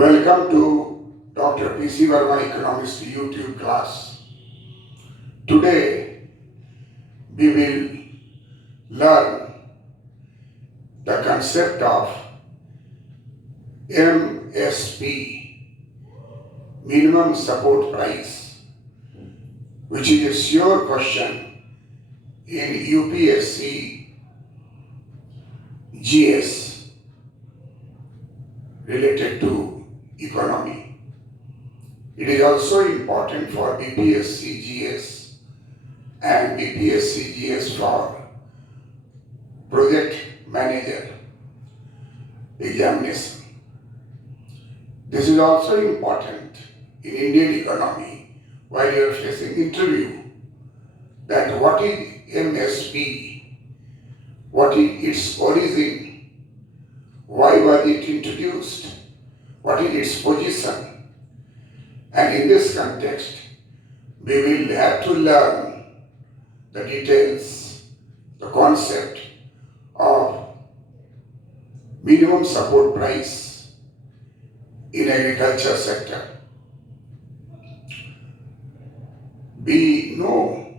Welcome to Dr. P.C. Verma Economics YouTube class. Today we will learn the concept of MSP, Minimum Support Price, which is a sure question in UPSC GS related to economy. It is also important for BPSC GS and BPSC GS for project manager examination. This is also important in Indian economy while you are facing interview, that what is MSP, what is its origin, why was it introduced, what is its position. And in this context, we will have to learn the details, the concept of minimum support price in agriculture sector. We know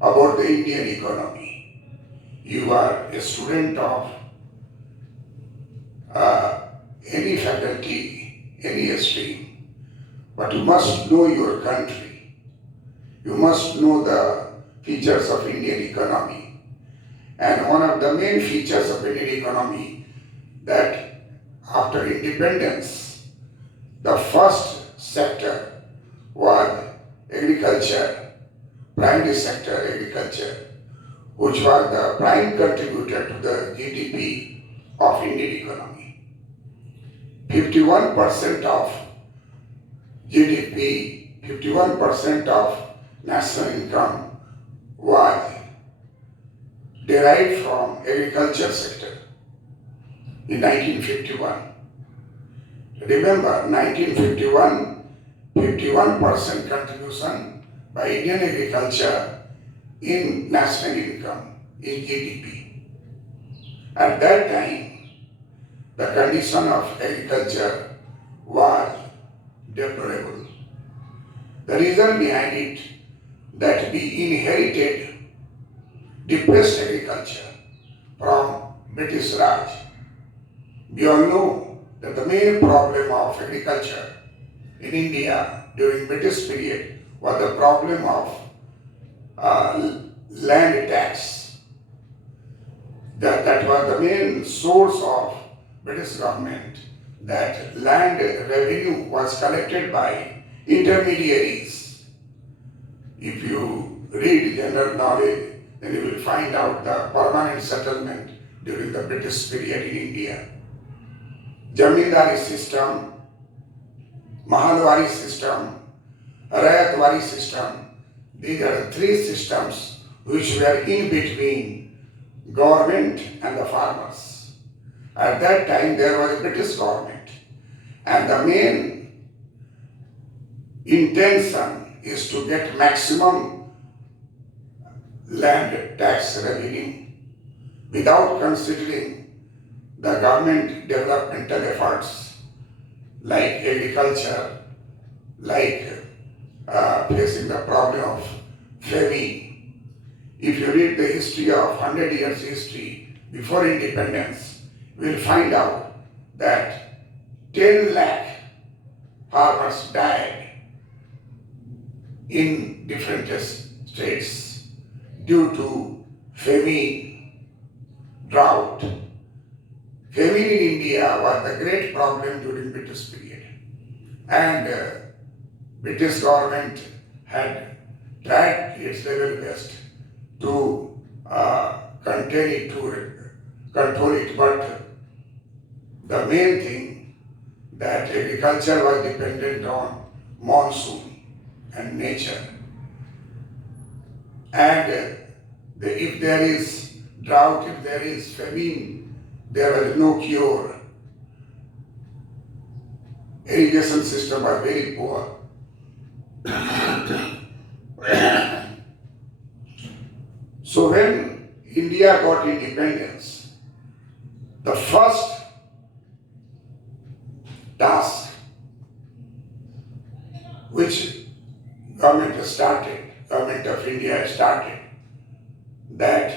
about the Indian economy. You are a student of any faculty, any stream, but you must know your country. You must know the features of Indian economy. And one of the main features of Indian economy, that after independence, the first sector was agriculture, primary sector agriculture, which was the prime contributor to the GDP of Indian economy. 51% of GDP, 51% of national income was derived from agriculture sector in 1951. Remember, 1951, 51% contribution by Indian agriculture in national income, in GDP. At that time, the condition of agriculture was deplorable. The reason behind it, that we inherited depressed agriculture from British Raj. We all know that the main problem of agriculture in India during British period was the problem of land tax. That was the main source of British government, that land revenue was collected by intermediaries. If you read general knowledge, then you will find out the permanent settlement during the British period in India. Jamindari system, Mahalwari system, Rayatwari system, these are the three systems which were in between government and the farmers. At that time, there was a British government, and the main intention is to get maximum land tax revenue without considering the government developmental efforts like agriculture, like facing the problem of famine. If you read the history of 100 years history before independence, we'll find out that 10 lakh farmers died in different states due to famine, drought. Famine in India was the great problem during British period, and British government had tried its level best to contain it, to control it, but the main thing, that agriculture was dependent on monsoon and nature. And if there is drought, if there is famine, there was no cure. Irrigation system was very poor. So when India got independence, the first task which government of India started, that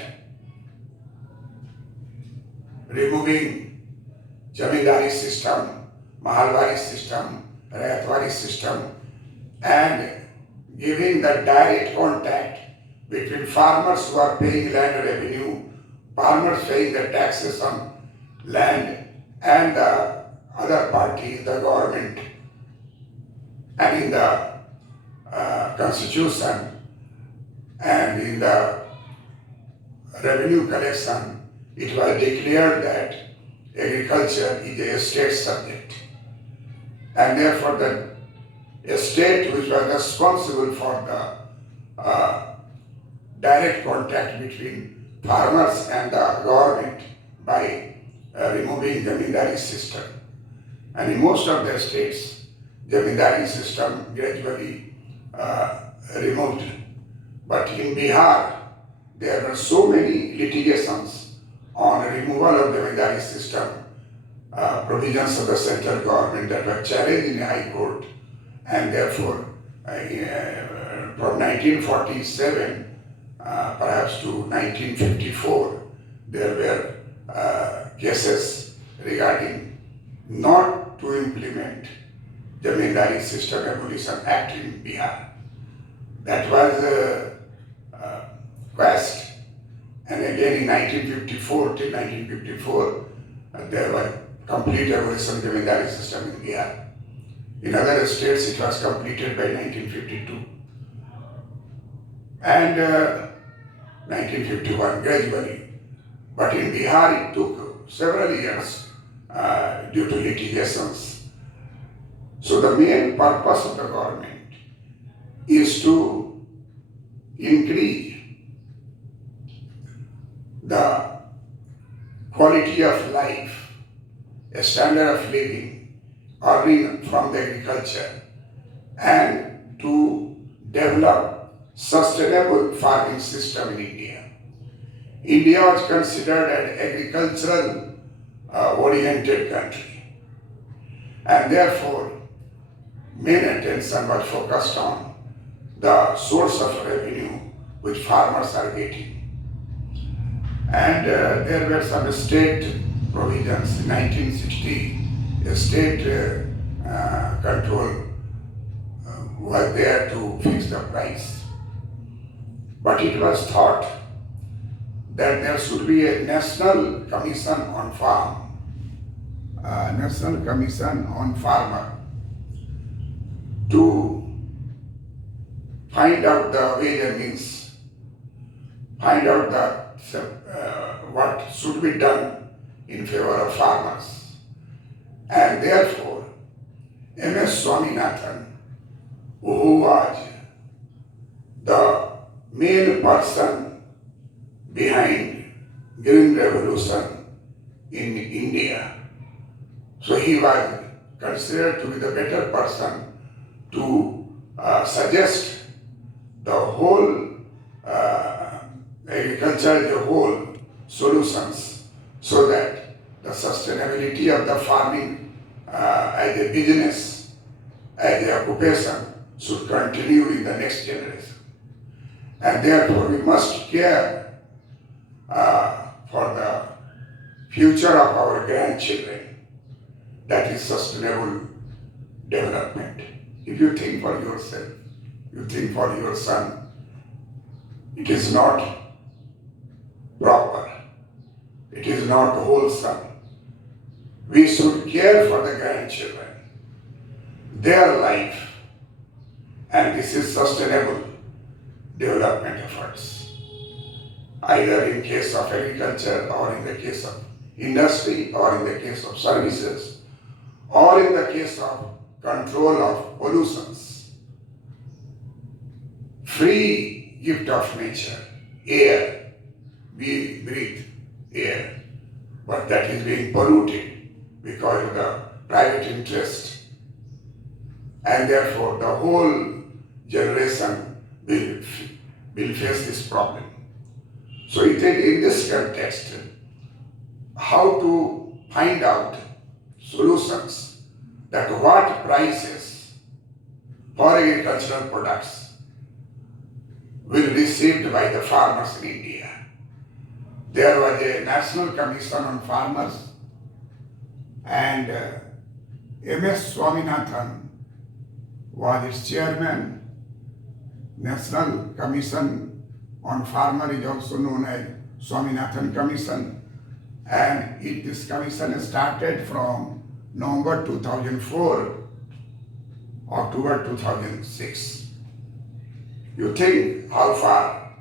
removing Jamindari system, Mahalwari system, Rayatwari system, and giving the direct contact between farmers who are paying land revenue, farmers paying the taxes on land, and the other party, the government. And in the constitution and in the revenue collection, it was declared that agriculture is a state subject. And therefore the state which was responsible for the direct contact between farmers and the government by removing Jamindari system. And in most of the states, Jamindari system gradually removed. But in Bihar, there were so many litigations on removal of Jamindari system, provisions of the central government that were challenged in the High Court, and therefore from 1947 perhaps to 1954, there were cases regarding not to implement Jamindari System Abolition Act in Bihar. That was a quest. And again in 1954 till 1954, there was complete abolition of Jamindari system in Bihar. In other states, it was completed by 1952. And 1951 gradually. But in Bihar, it took several years due to litigations. So the main purpose of the government is to increase the quality of life, a standard of living, earning from the agriculture, and to develop sustainable farming system in India. India was considered an agricultural oriented country, and therefore main attention was focused on the source of revenue which farmers are getting. And there were some state provisions. In 1960, a state control was there to fix the price. But it was thought that there should be a national commission on farm, national commission on farmer, to find out the way and means, find out what should be done in favor of farmers. And therefore, M.S. Swaminathan, who was the main person behind Green Revolution in India, so he was considered to be the better person to suggest the whole agriculture, the whole solutions, so that the sustainability of the farming as a business, as a occupation, should continue in the next generation. And therefore we must care for the future of our grandchildren, that is sustainable development. If you think for yourself, you think for your son, it is not proper, it is not wholesome. We should care for the grandchildren, their life, and this is sustainable development efforts, either in case of agriculture or in the case of industry or in the case of services or in the case of control of pollutions. Free gift of nature, air, we breathe air, but that is being polluted because of the private interest, and therefore the whole generation will face this problem. So in this context, how to find out solutions, that what prices for agricultural products will be received by the farmers in India. There was a National Commission on Farmers, and M.S. Swaminathan was its chairman. National Commission on Farmer is also known as Swaminathan Commission, and this commission started from November 2004, October 2006. You think how far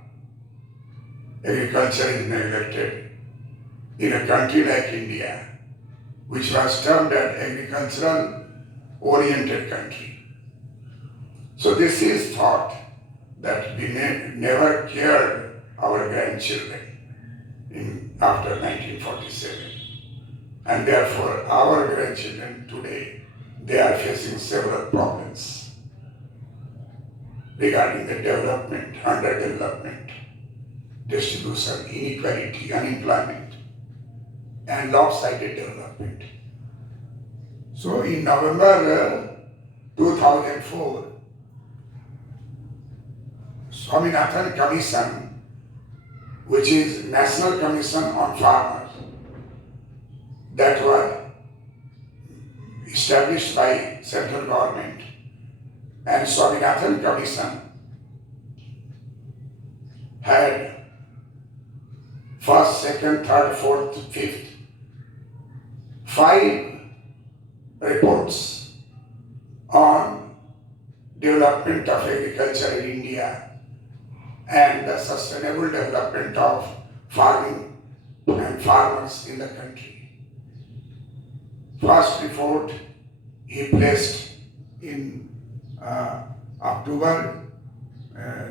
agriculture is neglected in a country like India, which was termed an agricultural oriented country. So this is thought that we never cared our grandchildren after 1947. And therefore our grandchildren today, they are facing several problems regarding the development, underdevelopment, distribution, inequality, unemployment, and lopsided development. So in November 2004, Swaminathan Commission, which is National Commission on Farmers, that was established by central government, and Swaminathan Commission had first, second, third, fourth, fifth, 5 reports on development of agriculture in India and the sustainable development of farming and farmers in the country. First report he placed in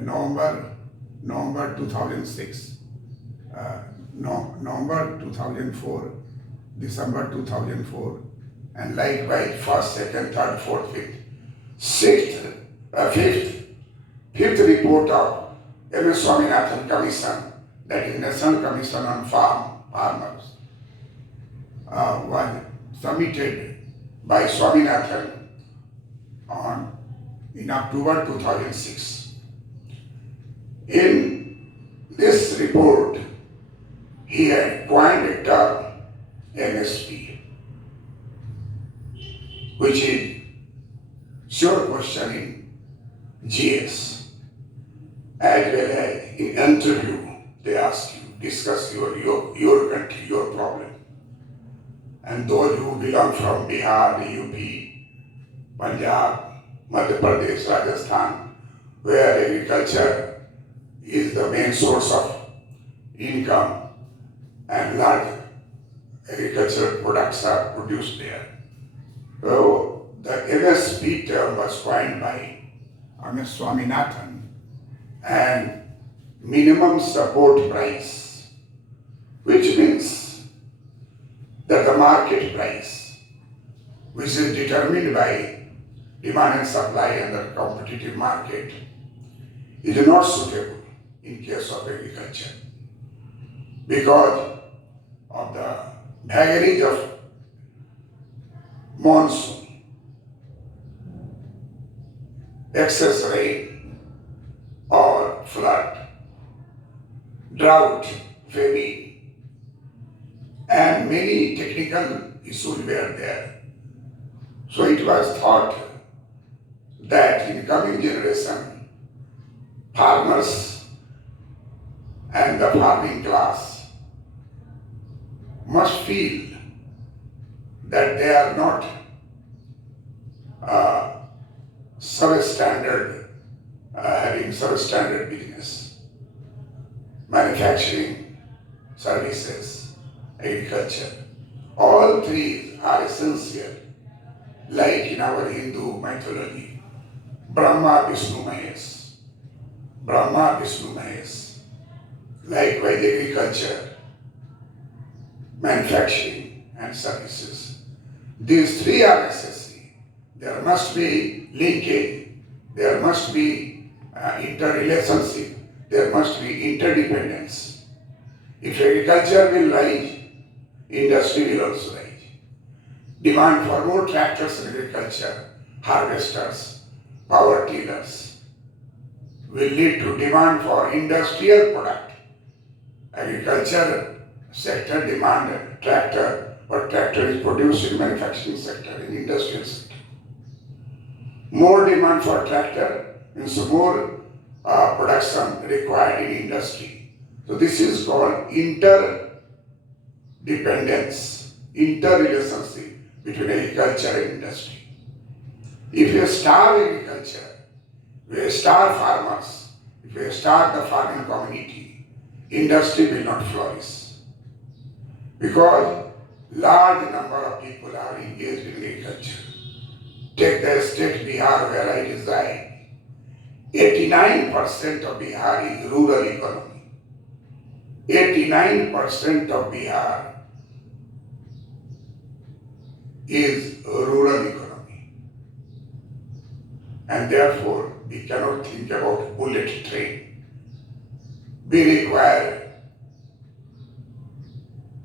November 2006, November 2004, December 2004, and likewise first, second, third, fourth, fifth, fifth report of M.S. Swaminathan Commission, that is National Commission on Farmers, was submitted by Swaminathan in October 2006. In this report, he had coined a term MSP, which is sure question in GS. As well as in interview, they ask you, discuss your country, your problem. And those who belong from Bihar, UP, Punjab, Madhya Pradesh, Rajasthan, where agriculture is the main source of income and large agricultural products are produced there. So the MSP term was coined by M.S. Swaminathan, and minimum support price, which means that the market price, which is determined by demand and supply and the competitive market, is not suitable in case of agriculture because of the vagaries of monsoon, excess rain or flood, drought, famine, and many technical issues were there. So it was thought that in coming generation, farmers and the farming class must feel that they are not substandard, having substandard business, manufacturing, services, agriculture. All three are essential, like in our Hindu mythology, Brahma, Vishnu, Mahesh. Brahma, Vishnu, Mahesh. Likewise, agriculture, manufacturing, and services. These three are necessary. There must be linkage, there must be interrelationship, there must be interdependence. If agriculture will rise, industry will also rise. demand for more tractors in agriculture, harvesters, power tillers will lead to demand for industrial product. Agriculture sector demand tractor, but tractor is produced in manufacturing sector, in industrial sector. More demand for tractor means more production required in industry. So this is called interdependence, interrelationship between agriculture and industry. If you starve agriculture, if you starve farmers, if you starve the farming community, industry will not flourish. Because large number of people are engaged in agriculture. Take the state Bihar where I reside. 89% of Bihar is rural economy. 89% of Bihar is rural economy. And therefore, we cannot think about bullet train. We require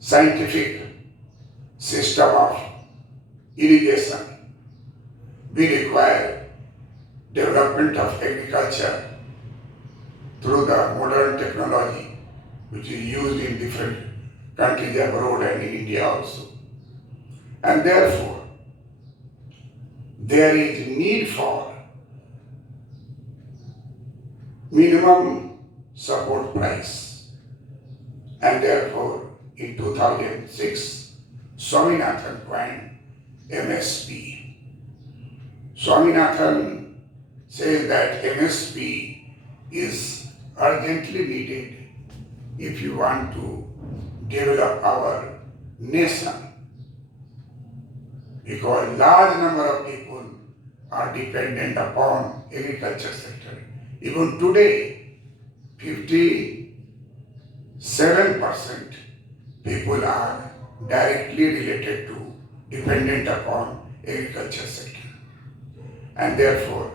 scientific system of irrigation. We require development of agriculture through the modern technology which is used in different countries abroad and in India also. And therefore, there is need for minimum support price. And therefore, in 2006, Swaminathan coined MSP. Swaminathan says that MSP is urgently needed if you want to develop our nation, because large number of people are dependent upon agriculture sector. Even today, 57% people are directly related to, dependent upon agriculture sector. And therefore,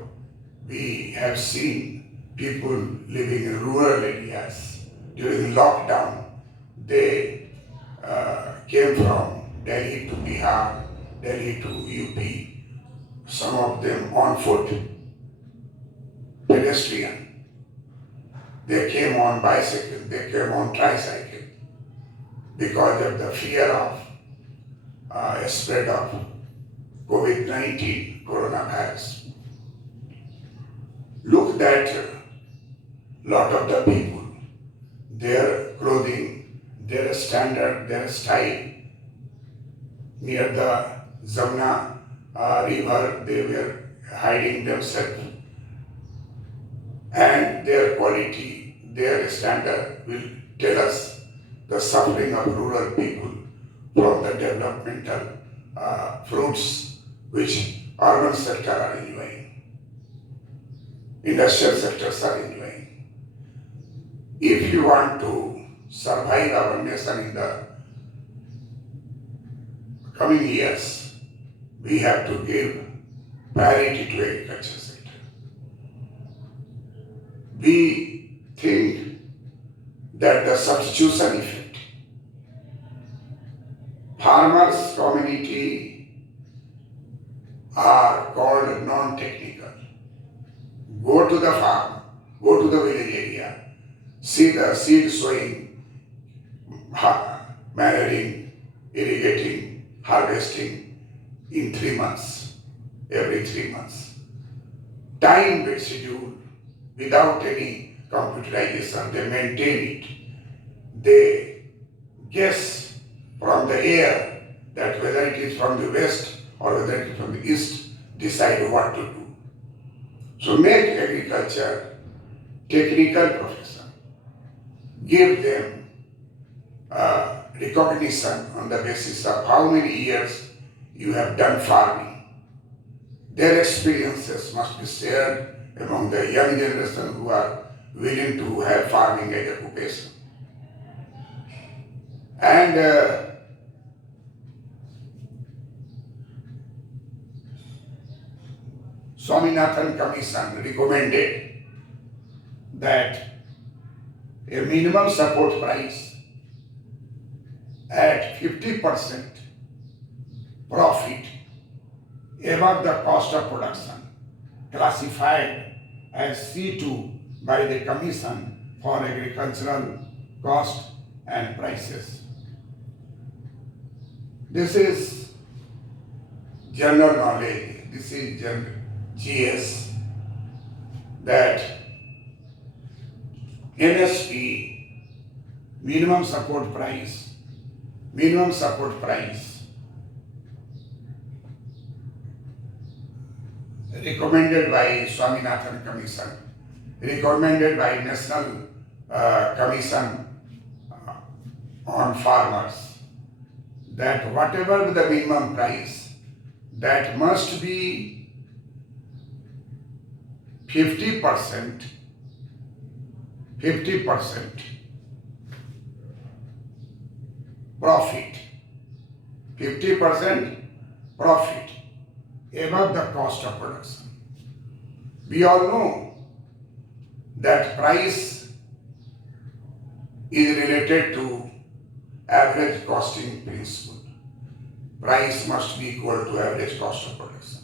we have seen people living in rural areas during lockdown. They came from Delhi to Bihar, Delhi to UP, some of them on foot, pedestrian. They came on bicycle, they came on tricycle because of the fear of spread of COVID-19, coronavirus. Look that lot of the people, their clothing, their standard, their style. Near the Jamuna river, they were hiding themselves. And their quality, their standard will tell us the suffering of rural people from the developmental fruits which urban sector are enjoying, industrial sectors are enjoying. If you want to survive our nation in the coming years, we have to give priority to agriculture sector. We think that the substitution effect, farmers community are called non-technical. Go to the farm, go to the village area, see the seed sowing, manuring, irrigating, harvesting in 3 months, every 3 months. Time-based schedule, without any computerization, they maintain it. They guess from the air that whether it is from the west or whether it is from the east, decide what to do. So make agriculture technical profession. Give them recognition on the basis of how many years you have done farming. Their experiences must be shared among the young generation who are willing to have farming as occupation. And Swaminathan Commission recommended that a minimum support price at 50% profit above the cost of production, classified as C2 by the Commission for Agricultural Cost and Prices. This is general knowledge, this is GS, that MSP, minimum support price, recommended by Swaminathan Commission, recommended by National Commission on Farmers, that whatever the minimum price, that must be 50% profit, 50% profit above the cost of production. We all know that price is related to average costing principle. Price must be equal to average cost of production.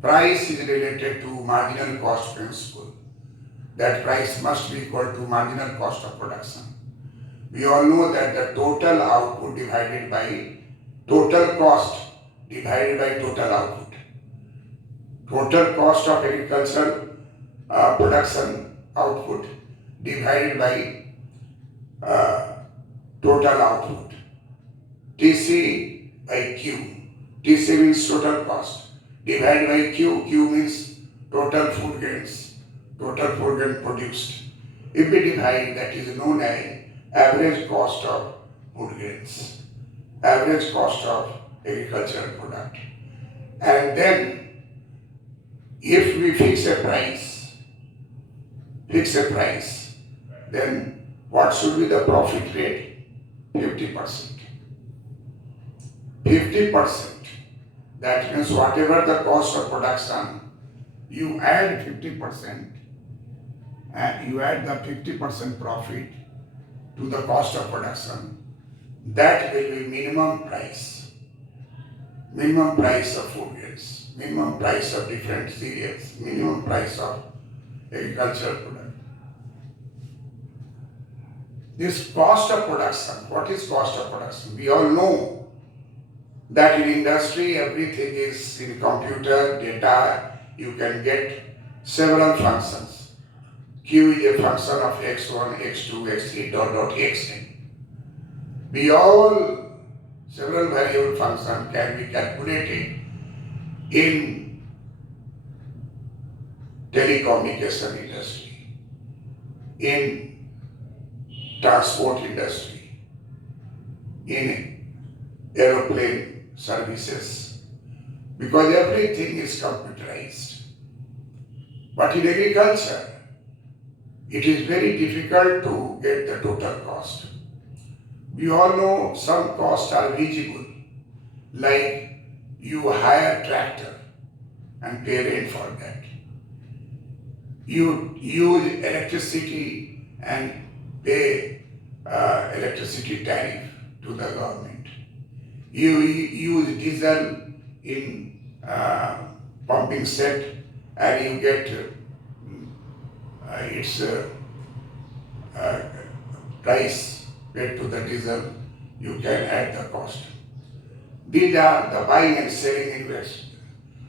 Price is related to marginal cost principle. That price must be equal to marginal cost of production. We all know that the total output divided by total cost divided by total output. Total cost of agricultural production output divided by total output. TC by Q. TC means total cost. Divided by Q. Q means total food grains. Total food grain produced. If we divide, that is known as average cost of food grains. Average cost of agricultural product. And then if we fix a price, then what should be the profit rate? 50%. 50%. That means whatever the cost of production, you add 50% and you add the 50% profit to the cost of production. That will be minimum price of food grains, minimum price of different cereals, minimum price of agricultural product. This cost of production, what is cost of production? We all know that in industry everything is in computer, data, you can get several functions. Q is a function of x1, x2, x3, xn. We all several variable functions can be calculated in telecommunication industry, in transport industry, in aeroplane services, because everything is computerized. But in agriculture, it is very difficult to get the total cost. We all know some costs are visible, like you hire tractor and pay rent for that. You use electricity and pay electricity tariff to the government. You use diesel in pumping set and you get its price paid to the diesel, you can add the cost. These are the buying and selling investment.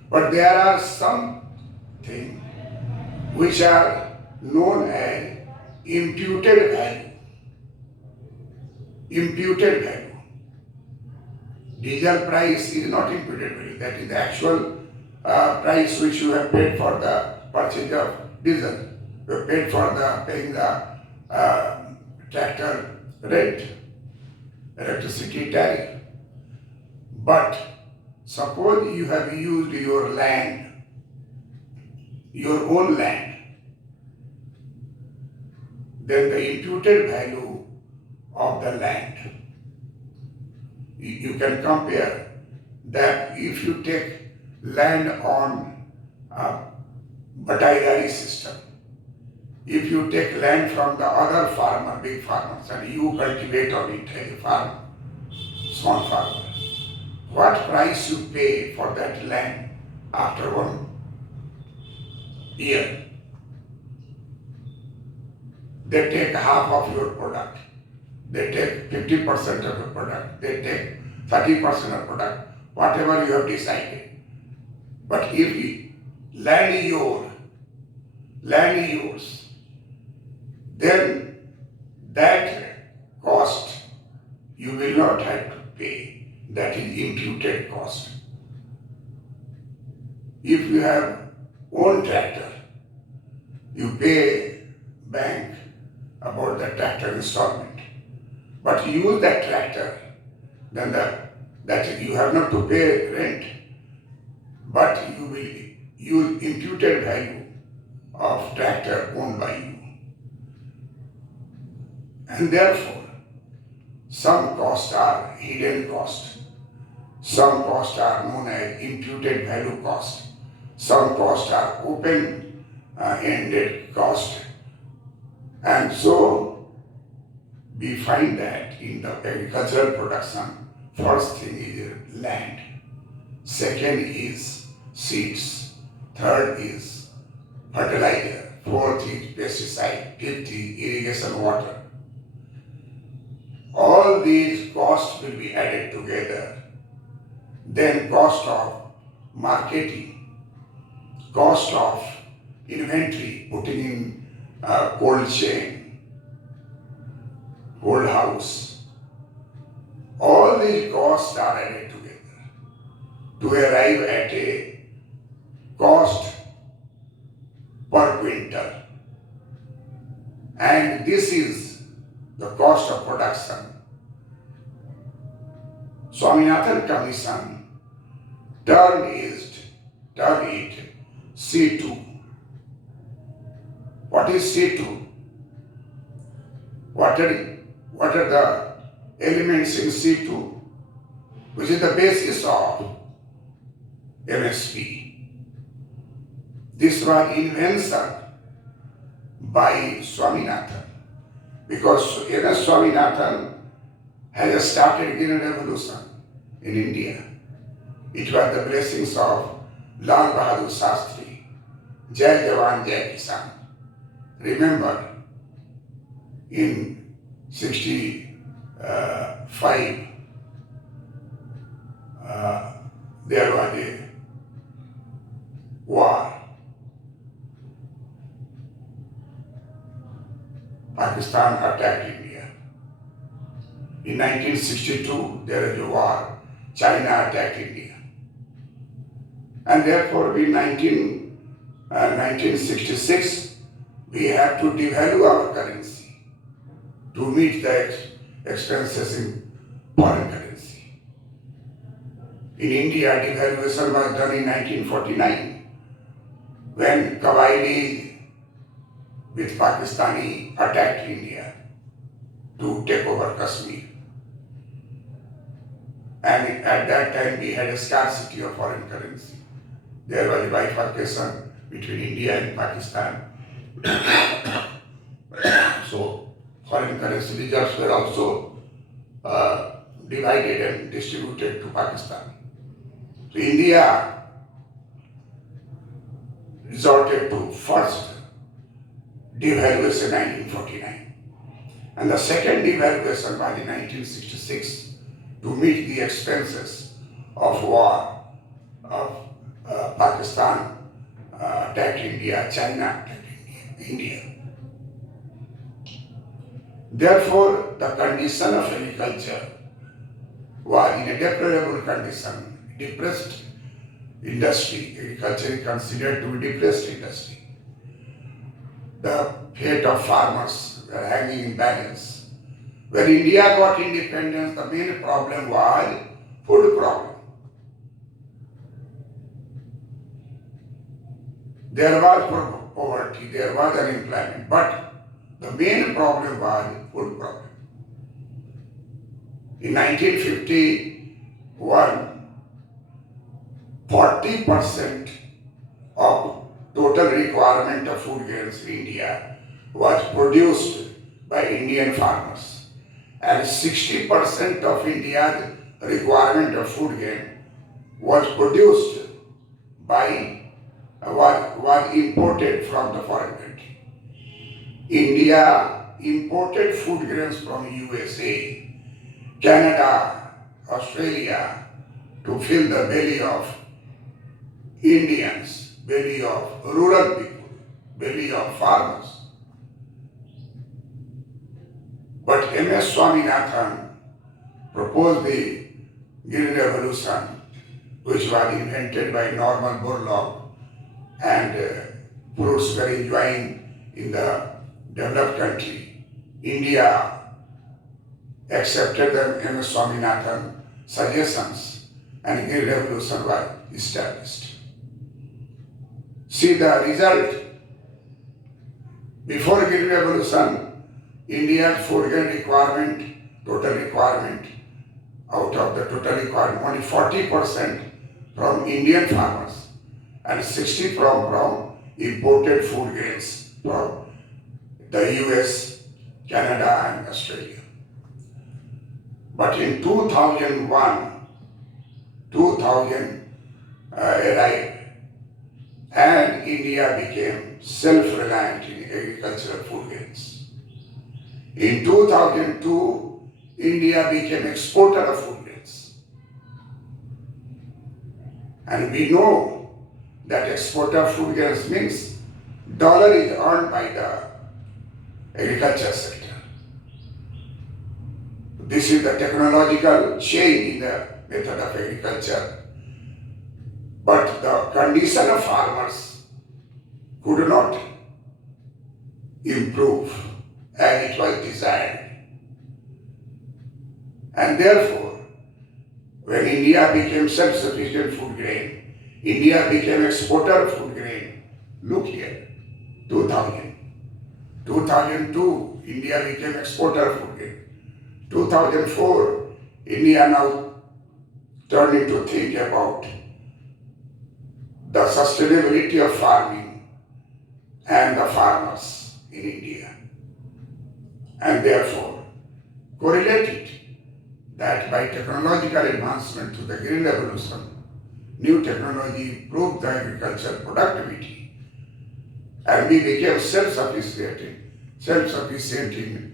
But there are some things which are known as imputed value. Imputed value. Diesel price is not imputed value, that is the actual price which you have paid for the purchase of diesel. You have paid for paying the tractor rent, electricity tariff. But suppose you have used your land, your own land, then the imputed value of the land, you can compare that if you take land on Bataigari system, if you take land from the other farmer, big farmers, and you cultivate on it as a farmer, small farmer, what price you pay for that land after 1 year. They take half of your product. They take 50% of the product. They take 30% of product, whatever you have decided. But if land is yours, then that cost you will not have to pay. That is imputed cost. If you have own tractor, you pay bank about the tractor installment. But you use that tractor, then that you have not to pay rent, but you will use imputed value of tractor owned by you. And therefore, some costs are hidden costs. Some costs are known as imputed value cost. Some costs are open-ended cost. And so, we find that in the agricultural production, first thing is land. Second is seeds. Third is fertilizer. Fourth is pesticide. Fifth is irrigation water. All these costs will be added together. Then cost of marketing, cost of inventory, putting in cold chain, cold house. All these costs are added together to arrive at a cost per quintal. And this is the cost of production. Swaminathan Commission termed it C2. What is C2? What are the elements in C2? Which is the basis of MSP. This was invention by Swaminathan, because MS Swaminathan has started Green Revolution in India. It was the blessings of Lal Bahadur Shastri, Jai Jawan, Jai Kisan. Remember, in 65, there was a war. Pakistan attacked India. In 1962, there is a war. China attacked India. And therefore, in 1966, we have to devalue our currency to meet the expenses in foreign currency. In India, devaluation was done in 1949 when Qabaili with Pakistani attacked India to take over Kashmir. And at that time, we had a scarcity of foreign currency. There was a bifurcation between India and Pakistan. So, foreign currency reserves were also divided and distributed to Pakistan. So, India resorted to first devaluation in 1949. And the second devaluation was in 1966 to meet the expenses of war of Pakistan attacked India, China attacked India. Therefore, the condition of agriculture was in a deplorable condition, depressed industry. Agriculture is considered to be depressed industry. The fate of farmers were hanging in balance. When India got independence, the main problem was food problem. There was poverty, there was unemployment, but the main problem was food problem. In 1951, 40% of total requirement of food grains in India was produced by Indian farmers, and 60% of India's requirement of food grain was produced by was imported from the foreign country. India imported food grains from USA, Canada, Australia to fill the belly of Indians, belly of rural people, belly of farmers. But M.S. Swaminathan proposed the Green Revolution, which was invented by Norman Borlaug, and fruits were enjoying in the developed country. India accepted the M.S. Swaminathan suggestions and Green Revolution was established. See the result. Before Green Revolution, India's food grain requirement, total requirement, out of the total requirement, only 40% from Indian farmers and 60% from imported food grains from the US, Canada and Australia. But in 2000 arrived and India became self-reliant in agricultural food grains. In 2002, India became exporter of food grains. And we know that exporter of food grains means dollar is earned by the agriculture sector. This is the technological change in the method of agriculture. But the condition of farmers could not improve as it was desired. And therefore, when India became self-sufficient food grain, India became exporter of food grain. Look here, 2000. 2002, India became exporter of food grain. 2004, India now turning to think about the sustainability of farming and the farmers in India. And therefore, correlated that by technological advancement to the Green Revolution, new technology improved the agricultural productivity and we became self-sufficient in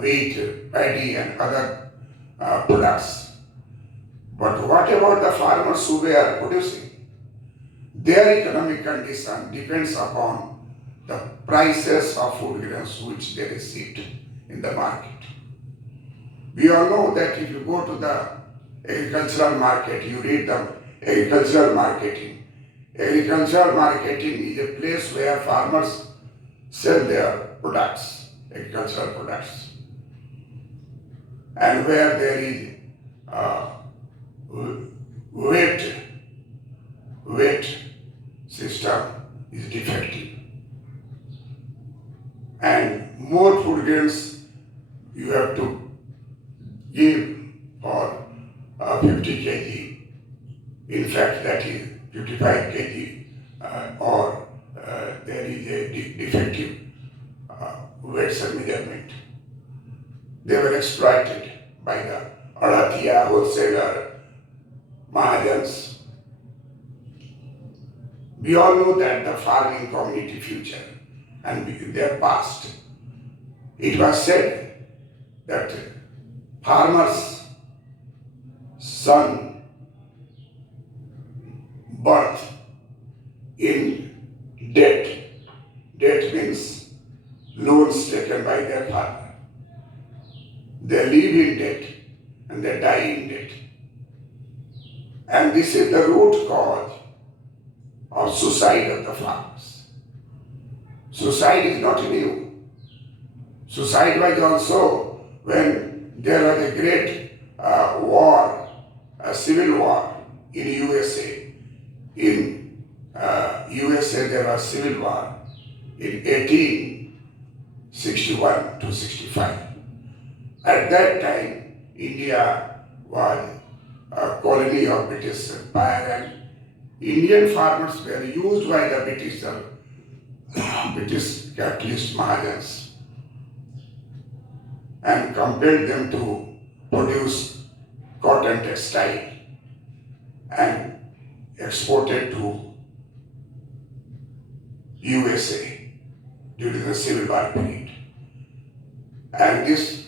wheat, paddy and other products. But what about the farmers who were producing? Their economic condition depends upon the prices of food grains which they received in the market. We all know that if you go to the agricultural market, you read the agricultural marketing. Agricultural marketing is a place where farmers sell their products, agricultural products, and where there is weight system is defective. And more food grains you have to give for 50 kg. In fact, that is 55 kg or there is a defective weights and measurement. They were exploited by the Arathia, wholesaler, Mahajans. We all know that the farming community future and their past. It was said that farmers' son birth in debt. Debt means loans taken by their father. They live in debt and they die in debt. And this is the root cause of suicide of the farmers. Suicide is not new. Suicide was also when there was a great war, a civil war in USA. In USA there was civil war in 1861 to 65. At that time, India was a colony of British Empire and Indian farmers were used by the British capitalist Mahajans and compelled them to produce cotton textile and exported to USA during the Civil War period. And this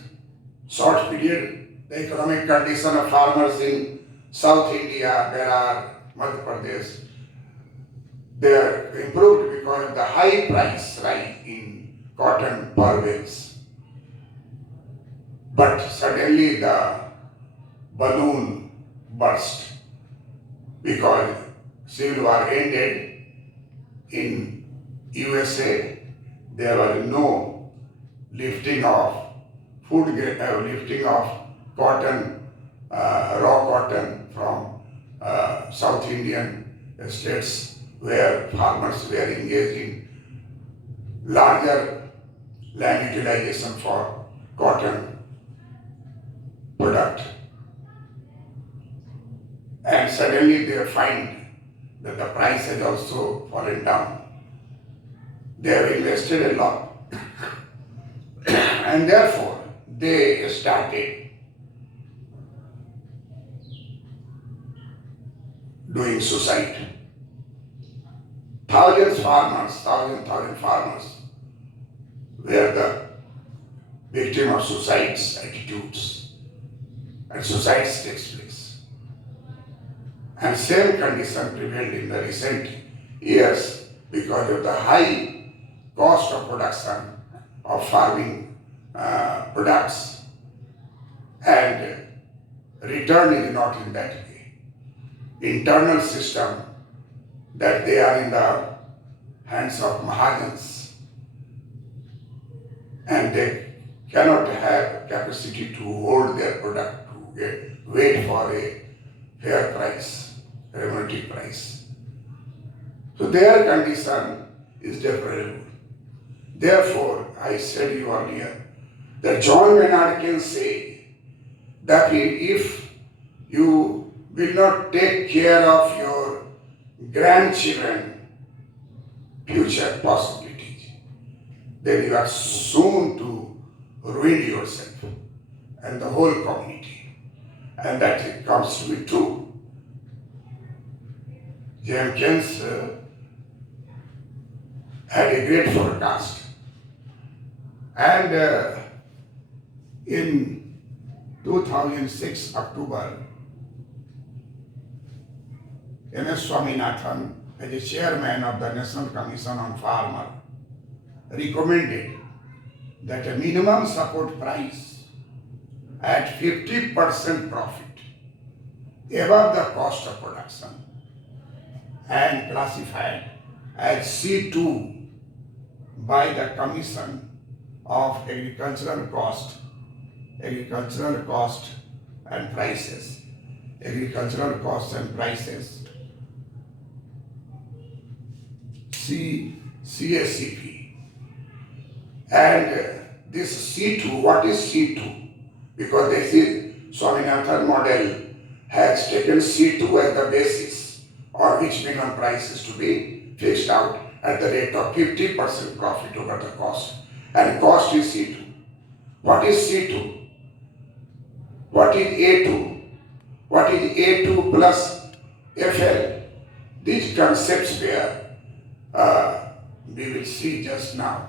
short period, the economic condition of farmers in South India, Berar, Madhya Pradesh, they are improved because of the high price rise in cotton per bales. But suddenly the balloon burst because Civil War ended in USA. There was no lifting of lifting of cotton, raw cotton from South Indian states where farmers were engaged in larger land utilization for cotton product. And suddenly they find that the price has also fallen down. They have invested a lot. And therefore, they started doing suicide. Thousand farmers were the victim of suicides attitudes, and suicides takes place. And same condition prevailed in the recent years because of the high cost of production of farming products, and return is not in that way. Internal system that they are in the hands of Mahajans, and they cannot have capacity to hold their product, to wait for a fair price, remunerative price. So their condition is deplorable. Therefore, I said you earlier that John Maynard can say that if you will not take care of your grandchildren future possibilities, then you are soon to ruin yourself and the whole community. And that it comes to be true. J.M. Keynes had a great forecast. And in 2006 October, M.S. Swaminathan, as a chairman of the National Commission on Farmer, recommended that a minimum support price at 50% profit above the cost of production and classified as C2 by the Commission of Agricultural Cost and Prices, Agricultural Costs and Prices, CACP. And this C2, what is C2? Because this is Swaminathan model has taken C2 as the basis on which minimum price is to be fixed out at the rate of 50% profit over the cost. And cost is C2. What is C2? What is A2? What is A2 plus FL? These concepts were we will see just now.